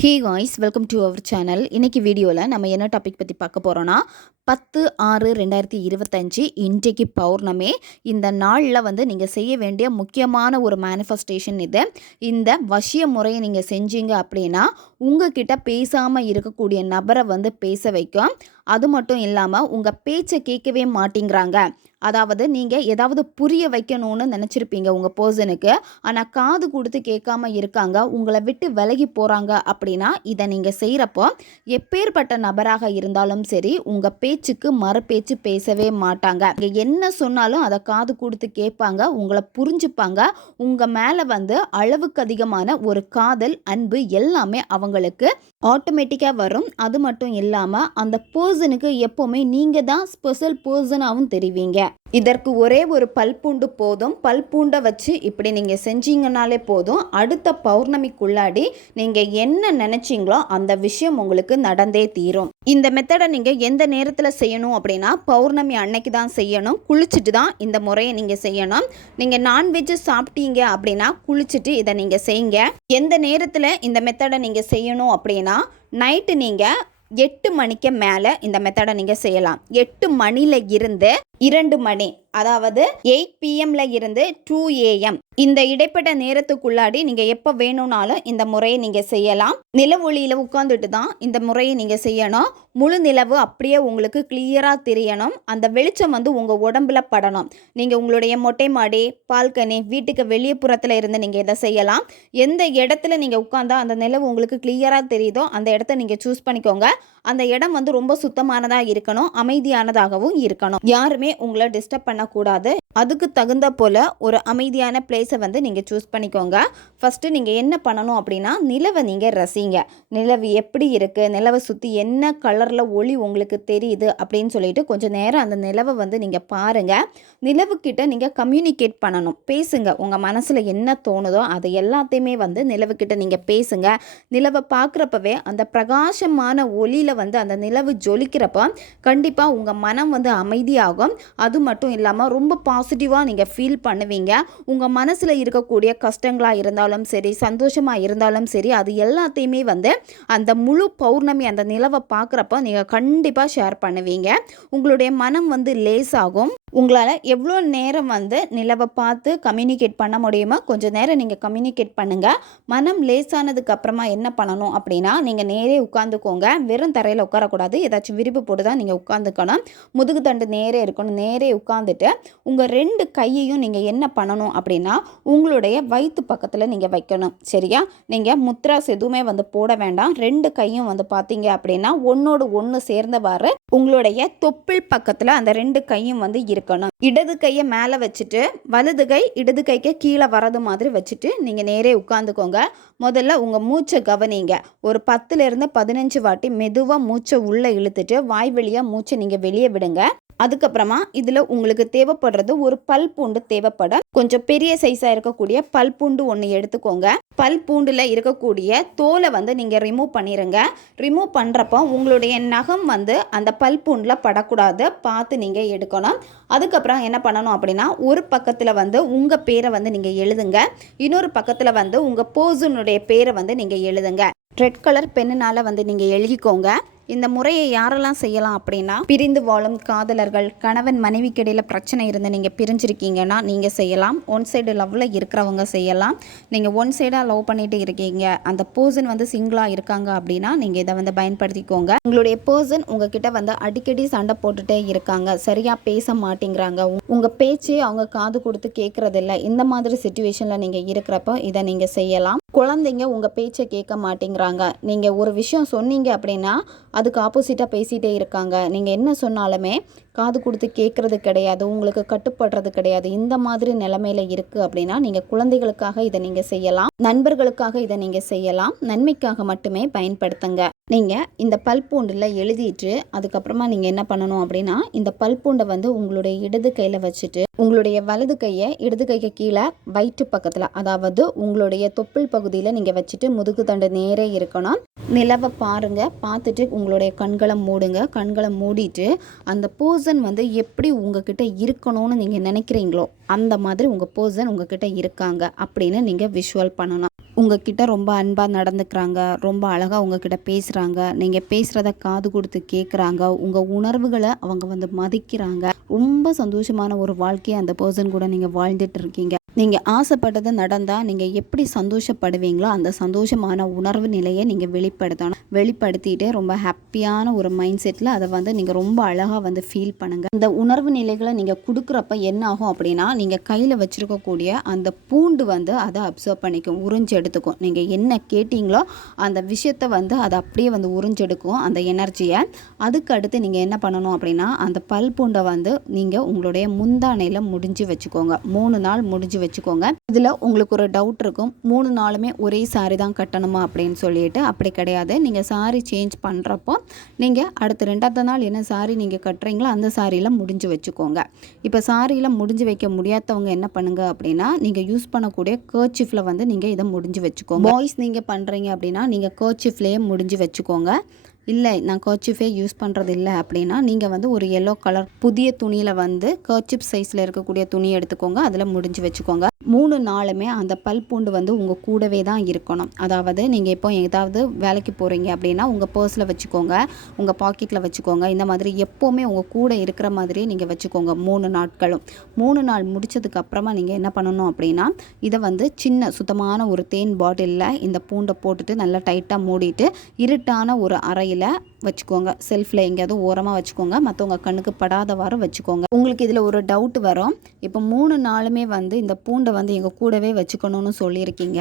Hey guys, welcome to our channel. இன்னைக்கு வீடியோவில் நம்ம என்ன டாபிக் பற்றி பார்க்க போகிறோன்னா 10/6/2025 இன்றைக்கு பௌர்ணமி. இந்த நாளில் நீங்கள் செய்ய வேண்டிய முக்கியமான ஒரு மேனிஃபெஸ்டேஷன் இது. இந்த வசிய முறையை நீங்கள் செஞ்சீங்க அப்படின்னா உங்ககிட்ட பேசாமல் இருக்கக்கூடிய நபரை பேச வைக்கும். அது மட்டும் இல்லாமல் உங்கள் பேச்சை கேட்கவே மாட்டேங்கிறாங்க, அதாவது நீங்கள் ஏதாவது புரிய வைக்கணும்னு நினச்சிருப்பீங்க உங்கள் பர்சனுக்கு, ஆனால் காது கொடுத்து கேட்காம இருக்காங்க, உங்களை விட்டு விலகி போகிறாங்க அப்படின்னா இதை நீங்கள் செய்கிறப்போ எப்பேற்பட்ட நபராக இருந்தாலும் சரி உங்கள் பேச்சுக்கு மறுபேச்சு பேசவே மாட்டாங்க. நீங்கள் என்ன சொன்னாலும் அதை காது கொடுத்து கேட்பாங்க, உங்களை புரிஞ்சுப்பாங்க. உங்கள் மேலே அளவுக்கு அதிகமான ஒரு காதல், அன்பு எல்லாமே அவங்களுக்கு ஆட்டோமேட்டிக்காக வரும். அது மட்டும் இல்லாமல் அந்த பர்சனுக்கு எப்போவுமே நீங்கள் தான் ஸ்பெஷல் பர்சனாகவும் தெரிவிங்க. இதற்கு ஒரே ஒரு பல்பூண்டு போதும். பல்பூண்டை வச்சு இப்படி நீங்கள் செஞ்சீங்கனாலே போதும். அடுத்த பௌர்ணமிக்குள்ளாடி நீங்கள் என்ன நினச்சிங்களோ அந்த விஷயம் உங்களுக்கு நடந்தே தீரும். இந்த மெத்தடை நீங்கள் எந்த நேரத்தில் செய்யணும் அப்படின்னா பௌர்ணமி அன்னைக்கு தான் செய்யணும். குளிச்சுட்டு தான் இந்த முறையை நீங்கள் செய்யணும். நீங்கள் நான்வெஜ் சாப்பிட்டீங்க அப்படின்னா குளிச்சுட்டு இதை நீங்கள் செய்யுங்க. எந்த நேரத்தில் இந்த மெத்தடை நீங்கள் செய்யணும் அப்படின்னா நைட்டு நீங்கள் 8 மணிக்கு மேலே இந்த மெத்தடை நீங்கள் செய்யலாம். 8 மணியில் இருந்து 2 மணி, அதாவது 8 PM இருந்து 2 AM இந்த இடைப்பட்ட நேரத்துக்குள்ளாடி நீங்கள் எப்போ வேணும்னாலும் இந்த முறையை நீங்கள் செய்யலாம். நிலவு ஒளியில் உட்காந்துட்டு தான் இந்த முறையை நீங்கள் செய்யணும். முழு நிலவு அப்படியே உங்களுக்கு கிளியராக தெரியணும். அந்த வெளிச்சம் உங்கள் உடம்புல படணும். நீங்கள் உங்களுடைய மொட்டை மாடி, பால்கனி, வீட்டுக்கு வெளியே புறத்தில் இருந்து நீங்கள் இதை செய்யலாம். எந்த இடத்துல நீங்கள் உட்காந்தா அந்த நிலவு உங்களுக்கு கிளியராக தெரியுதோ அந்த இடத்த நீங்கள் சூஸ் பண்ணிக்கோங்க. அந்த இடம் ரொம்ப சுத்தமானதாக இருக்கணும், அமைதியானதாகவும் இருக்கணும். யாருமே உங்களை டிஸ்டர்ப் பண்ணக்கூடாது. அதுக்கு தகுந்த போல் ஒரு அமைதியான பிளேஸை நீங்கள் சூஸ் பண்ணிக்கோங்க. ஃபஸ்ட்டு நீங்கள் என்ன பண்ணணும் அப்படின்னா நிலவை நீங்கள் ரசிங்க. நிலவு எப்படி இருக்குது, நிலவை சுற்றி என்ன கலரில் ஒளி உங்களுக்கு தெரியுது அப்படின்னு சொல்லிட்டு கொஞ்சம் நேரம் அந்த நிலவை நீங்கள் பாருங்கள். நிலவுக்கிட்ட நீங்கள் கம்யூனிகேட் பண்ணணும், பேசுங்க. உங்கள் மனசில் என்ன தோணுதோ அதை எல்லாத்தையுமே நிலவுக்கிட்ட நீங்கள் பேசுங்க. நிலவை பார்க்குறப்பவே அந்த பிரகாசமான ஒளியில் அந்த நிலவு ஜொலிக்கிறப்ப கண்டிப்பாக உங்கள் மனம் அமைதியாகும். அது மட்டும் இல்லாமல் ரொம்ப பாசிட்டிவாக நீங்கள் ஃபீல் பண்ணுவீங்க. உங்கள் மனசில் இருக்கக்கூடிய கஷ்டங்களாக இருந்தாலும் சரி, சந்தோஷமாக இருந்தாலும் சரி, அது எல்லாத்தையுமே அந்த முழு பௌர்ணமி அந்த நிலவை பார்க்குறப்ப நீங்கள் கண்டிப்பாக ஷேர் பண்ணுவீங்க. உங்களுடைய மனம் லேசாகும். உங்களால் எவ்வளோ நேரம் நிலவை பார்த்து கம்யூனிகேட் பண்ண முடியுமோ கொஞ்சம் நேரம் நீங்கள் கம்யூனிகேட் பண்ணுங்கள். மனம் லேசானதுக்கு அப்புறமா என்ன பண்ணணும் அப்படின்னா நீங்கள் நேரே உட்காந்துக்கோங்க. வெறும் தரையில் உட்காரக்கூடாது, ஏதாச்சும் விரிப்பு போட்டு தான் நீங்கள் உட்காந்துக்கணும். முதுகு தண்டு நேரே இருக்கணும். நேரே உட்காந்துட்டு உங்கள் 2 கையையும் நீங்கள் என்ன பண்ணணும் அப்படின்னா உங்களுடைய வயிற்று பக்கத்தில் நீங்கள் வைக்கணும். சரியா? நீங்கள் முத்ராஸ் எதுவுமே போட வேண்டாம். 2 கையும் பார்த்தீங்க அப்படின்னா ஒன்னோடு ஒன்று சேர்ந்தவாறு உங்களுடைய தொப்புள் பக்கத்தில் அந்த 2 கையும் இருக்கணும். இடது கையை மேலே வச்சுட்டு வலது கை இடது கைக்கு கீழே வரது மாதிரி வச்சுட்டு நீங்கள் நேரே உட்காந்துக்கோங்க. முதல்ல உங்கள் மூச்சை கவனிங்க. ஒரு 10 - 15 வாட்டி மெதுவாக மூச்சை உள்ளே இழுத்துட்டு வாய் வழியாக மூச்சை நீங்கள் வெளியே விடுங்க. அதுக்கப்புறமா இதில் உங்களுக்கு தேவைப்படுறது ஒரு பல் பூண்டு தேவைப்படும். கொஞ்சம் பெரிய சைஸாக இருக்கக்கூடிய பல் பூண்டு ஒன்று எடுத்துக்கோங்க. பல் பூண்டில் இருக்கக்கூடிய தோலை நீங்கள் ரிமூவ் பண்ணிடுங்க. ரிமூவ் பண்ணுறப்போ உங்களுடைய நகம் அந்த பல் பூண்டில் படக்கூடாது, பார்த்து நீங்கள் எடுக்கணும். அதுக்கப்புறம் என்ன பண்ணணும் அப்படின்னா ஒரு பக்கத்தில் உங்கள் பேரை நீங்கள் எழுதுங்க. இன்னொரு பக்கத்தில் உங்கள் பர்சனுடைய பேரை நீங்கள் எழுதுங்க. ரெட் கலர் பெண்ணுனால் நீங்கள் எழுதிக்கோங்க. இந்த முறையை யாரெல்லாம் செய்யலாம் அப்படின்னா பிரிந்து வாழும் காதலர்கள், கணவன் மனைவிக்கு இடையில பிரச்சனை இருந்து நீங்கள் பிரிஞ்சிருக்கீங்கன்னா நீங்கள் செய்யலாம். ஒன் சைடு லவ்வில் இருக்கிறவங்க செய்யலாம். நீங்கள் ஒன் சைடாக லவ் பண்ணிட்டு இருக்கீங்க, அந்த பர்சன் சிங்கிளாக இருக்காங்க அப்படின்னா நீங்கள் இதை பயன்படுத்திக்கோங்க. உங்களுடைய பர்சன் உங்ககிட்ட அடிக்கடி சண்டை போட்டுட்டே இருக்காங்க, சரியாக பேச மாட்டேங்கிறாங்க, உங்கள் பேச்சு அவங்க காது கொடுத்து கேட்குறதில்ல, இந்த மாதிரி சிச்சுவேஷனில் நீங்கள் இருக்கிறப்போ இதை நீங்கள் செய்யலாம். குழந்தைங்க உங்கள் பேச்சை கேட்க மாட்டேங்கிறாங்க, நீங்கள் ஒரு விஷயம் சொன்னீங்க அப்படின்னா அதுக்கு ஆப்போசிட்டாக பேசிகிட்டே இருக்காங்க, நீங்கள் என்ன சொன்னாலுமே காது கொடுத்து கேட்குறது கிடையாது, உங்களுக்கு கட்டுப்படுறது கிடையாது, இந்த மாதிரி நிலைமையில் இருக்குது அப்படின்னா நீங்கள் குழந்தைகளுக்காக இதை நீங்கள் செய்யலாம். நண்பர்களுக்காக இதை நீங்கள் செய்யலாம். நன்மைக்காக மட்டுமே பயன்படுத்துங்க. நீங்கள் இந்த பல்பூண்டில் எழுதிட்டு அதுக்கப்புறமா நீங்கள் என்ன பண்ணணும் அப்படின்னா இந்த பல்பூண்டை உங்களுடைய இடது கையில் வச்சுட்டு உங்களுடைய வலது கையை இடது கைக்கு கீழே வயிற்று பக்கத்தில், அதாவது உங்களுடைய தொப்புள் பகுதியில் நீங்கள் வச்சுட்டு முதுகு தண்டு நேரே இருக்கணும். நிலவை பாருங்க. பார்த்துட்டு உங்களுடைய கண்களை மூடுங்க. கண்களை மூடிட்டு அந்த பர்சன் எப்படி உங்ககிட்ட இருக்கணும்னு நீங்கள் நினைக்கிறீங்களோ அந்த மாதிரி உங்கள் பர்சன் உங்ககிட்ட இருக்காங்க அப்படின்னு நீங்கள் விஷுவல் பண்ணணும். உங்ககிட்ட ரொம்ப அன்பாக நடந்துக்கிறாங்க, ரொம்ப அழகாக உங்ககிட்ட பேசுகிறாங்க, நீங்கள் பேசுகிறத காது கொடுத்து கேட்குறாங்க, உங்கள் உணர்வுகளை அவங்க வந்து மதிக்கிறாங்க. ரொம்ப சந்தோஷமான ஒரு வாழ்க்கையை அந்த பர்சன் கூட நீங்கள் வாழ்ந்துட்டு இருக்கீங்க. நீங்கள் ஆசைப்பட்டது நடந்தால் நீங்கள் எப்படி சந்தோஷப்படுவீங்களோ அந்த சந்தோஷமான உணர்வு நிலையை நீங்கள் வெளிப்படுத்தணும். வெளிப்படுத்திட்டு ரொம்ப ஹாப்பியான ஒரு மைண்ட் செட்டில் அதை வந்து நீங்கள் ரொம்ப அழகாக வந்து ஃபீல் பண்ணுங்கள். அந்த உணர்வு நிலைகளை நீங்கள் கொடுக்குறப்ப என்ன ஆகும் அப்படின்னா, நீங்கள் கையில் வச்சுருக்கக்கூடிய அந்த பூண்டு வந்து அதை அப்சர்வ் பண்ணிக்கும், உறிஞ்செடுத்துக்கும். நீங்கள் என்ன கேட்டிங்களோ அந்த விஷயத்தை வந்து அதை அப்படியே வந்து உறிஞ்செடுக்கும் அந்த எனர்ஜியை. அதுக்கு அடுத்து நீங்கள் என்ன பண்ணணும் அப்படின்னா, அந்த பல் பூண்டை வந்து நீங்கள் உங்களுடைய முந்தானையில் முடிஞ்சு வச்சுக்கோங்க. 3 நாள் முடிஞ்சு வச்சுக்கோங்க. இதில் உங்களுக்கு ஒரு டவுட் இருக்கும், 3 நாளுமே ஒரே சாரி தான் கட்டணுமா அப்படின்னு சொல்லிட்டு. அப்படி கிடையாது. நீங்கள் சாரி சேஞ்ச் பண்ணுறப்போ நீங்கள் அடுத்த 2வது நாள் என்ன சாரி நீங்கள் கட்டுறீங்களோ அந்த சாரியில் முடிஞ்சு வச்சுக்கோங்க. இப்போ சாரியில் முடிஞ்சு வைக்க முடியாதவங்க என்ன பண்ணுங்க அப்படின்னா, நீங்கள் யூஸ் பண்ணக்கூடிய கர்ச்சிஃபில் வந்து நீங்கள் இதை முடிஞ்சு வச்சுக்கோங்க. பாய்ஸ் நீங்கள் பண்ணுறீங்க அப்படின்னா நீங்கள் கர்ச்சிஃப்லேயே முடிஞ்சு வச்சுக்கோங்க. இல்லை நான் கர்ச்சிஃபே யூஸ் பண்ணுறது இல்லை அப்படின்னா நீங்கள் வந்து ஒரு எல்லோ கலர் புதிய துணியில் வந்து கர்ச்சிப் சைஸில் இருக்கக்கூடிய துணி எடுத்துக்கோங்க, அதில் முடிஞ்சு வச்சுக்கோங்க. 3 நாளுமே அந்த பல் பூண்டு வந்து உங்கள் கூடவே தான் இருக்கணும். அதாவது நீங்கள் இப்போ ஏதாவது வேலைக்கு போகிறீங்க அப்படின்னா உங்கள் பர்ஸில் வச்சுக்கோங்க, உங்கள் பாக்கெட்டில் வச்சுக்கோங்க. இந்த மாதிரி எப்போவுமே உங்கள் கூட இருக்கிற மாதிரியே நீங்கள் வச்சுக்கோங்க 3 நாட்களும். 3 நாள் முடித்ததுக்கு அப்புறமா நீங்கள் என்ன பண்ணணும் அப்படின்னா, இதை வந்து சின்ன சுத்தமான ஒரு தேன் பாட்டிலில் இந்த பூண்டை போட்டுட்டு நல்லா டைட்டாக மூடிட்டு இருட்டான ஒரு அறையில் வச்சுக்கோங்க. செல்ஃபில் எங்கேயாவது ஓரமாக வச்சுக்கோங்க, மற்றவங்க கண்ணுக்கு படாதவாறு வச்சுக்கோங்க. உங்களுக்கு இதில் ஒரு டவுட் வரும், இப்போ 3 நாளுமே வந்து இந்த பூண்டை வந்து எங்கள் கூடவே வச்சுக்கணும்னு சொல்லியிருக்கீங்க,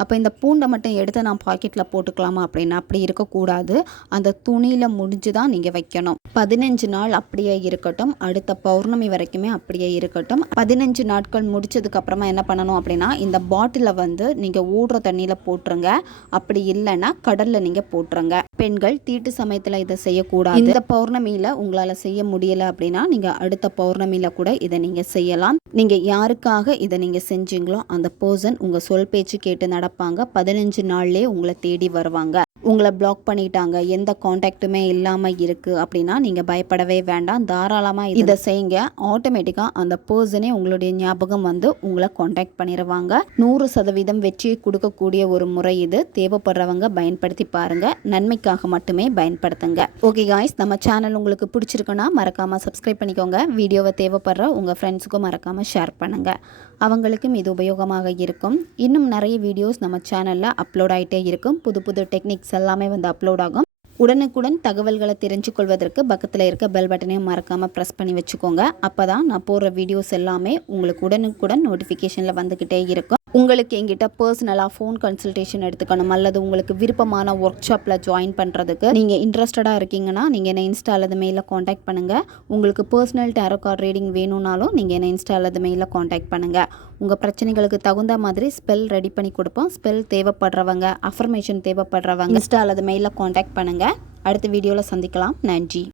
அப்போ இந்த பூண்டை மட்டும் எடுத்து நான் பாக்கெட்டில் போட்டுக்கலாமா அப்படின்னா அப்படி இருக்கக்கூடாது. அந்த துணியில் முடிஞ்சு தான் நீங்கள் வைக்கணும். 15 நாள் அப்படியே இருக்கட்டும், அடுத்த பௌர்ணமி வரைக்குமே அப்படியே இருக்கட்டும். 15 நாட்கள் முடிச்சதுக்கு அப்புறமா என்ன பண்ணணும் அப்படின்னா, இந்த பாட்டிலை வந்து நீங்கள் ஓடுற தண்ணியில் போட்டுருங்க. அப்படி இல்லைன்னா கடலில் நீங்கள் போட்டுருங்க. பெண்கள் தீட்டு சமயத்தில் இதை செய்யக்கூடாது. இந்த பௌர்ணமியில் உங்களால் செய்ய முடியலை அப்படின்னா நீங்கள் அடுத்த பௌர்ணமியில் கூட இதை நீங்கள் செய்யலாம். நீங்கள் யாருக்காக இதை நீங்கள் செஞ்சீங்களோ அந்த பர்சன் உங்கள் சொல் பேச்சு கேட்டு நடப்பாங்க. 15 நாள்லேயே உங்களை தேடி வருவாங்க. உங்களை பிளாக் பண்ணிட்டாங்க, எந்த காண்டாக்டுமே இல்லாமல் இருக்குது அப்படின்னா நீங்கள் பயப்படவே வேண்டாம். தாராளமாக இதை செய்யுங்க. ஆட்டோமேட்டிக்காக அந்த பர்சனே உங்களுடைய ஞாபகம் வந்து உங்களை காண்டாக்ட் பண்ணிடுவாங்க. 100% வெற்றியை கொடுக்கக்கூடிய ஒரு முறை இது. தேவைப்படுறவங்க பயன்படுத்தி பாருங்கள். நன்மைக்காக மட்டுமே பயன்படுத்துங்க. ஓகே காய்ஸ், நம்ம சேனல் உங்களுக்கு பிடிச்சிருக்குன்னா மறக்காமல் சப்ஸ்கிரைப் பண்ணிக்கோங்க. வீடியோவை தேவைப்படுற உங்கள் ஃப்ரெண்ட்ஸுக்கும் மறக்காமல் ஷேர் பண்ணுங்கள். அவங்களுக்கும் இது உபயோகமாக இருக்கும். இன்னும் நிறைய வீடியோஸ் நம்ம சேனலில் அப்லோட் ஆகிட்டே இருக்கும். புது புது டெக்னிக்ஸ் எல்லாமே வந்து அப்லோட் ஆகும். உடனுக்குடன் தகவல்களை தெரிஞ்சு கொள்வதற்கு பக்கத்தில் இருக்க பெல் பட்டனையும் மறக்காமல் ப்ரெஸ் பண்ணி வச்சுக்கோங்க. அப்போ தான் நான் போடுற வீடியோஸ் எல்லாமே உங்களுக்கு உடனுக்குடன் நோட்டிஃபிகேஷனில் வந்துக்கிட்டே இருக்கும். உங்களுக்கு எங்கிட்ட பர்சனலாக ஃபோன் கன்சல்டேஷன் எடுத்துக்கணும் அல்லது உங்களுக்கு விருப்பமான ஒர்க் ஷாப்பில் ஜாயின் பண்ணுறதுக்கு நீங்கள் இன்ட்ரெஸ்டடாக இருக்கீங்கன்னா நீங்கள் என்ன இன்ஸ்டா அல்லது மெயிலில் காண்டாக்ட் பண்ணுங்கள். உங்களுக்கு பர்சனல் டேரோ கார்டு ரீடிங் வேணும்னாலும் நீங்கள் என்ன இன்ஸ்டா அல்லது மெயிலில் காண்டாக்ட் பண்ணுங்கள். உங்கள் பிரச்சனைகளுக்கு தகுந்த மாதிரி ஸ்பெல் ரெடி பண்ணி கொடுப்போம். ஸ்பெல் தேவைப்படுறவங்க, அஃபர்மேஷன் தேவைப்படுறவங்க இன்ஸ்டா அல்லது மெயிலில் காண்டாக்ட் பண்ணுங்கள். அடுத்த வீடியோவில் சந்திக்கலாம். நன்றி.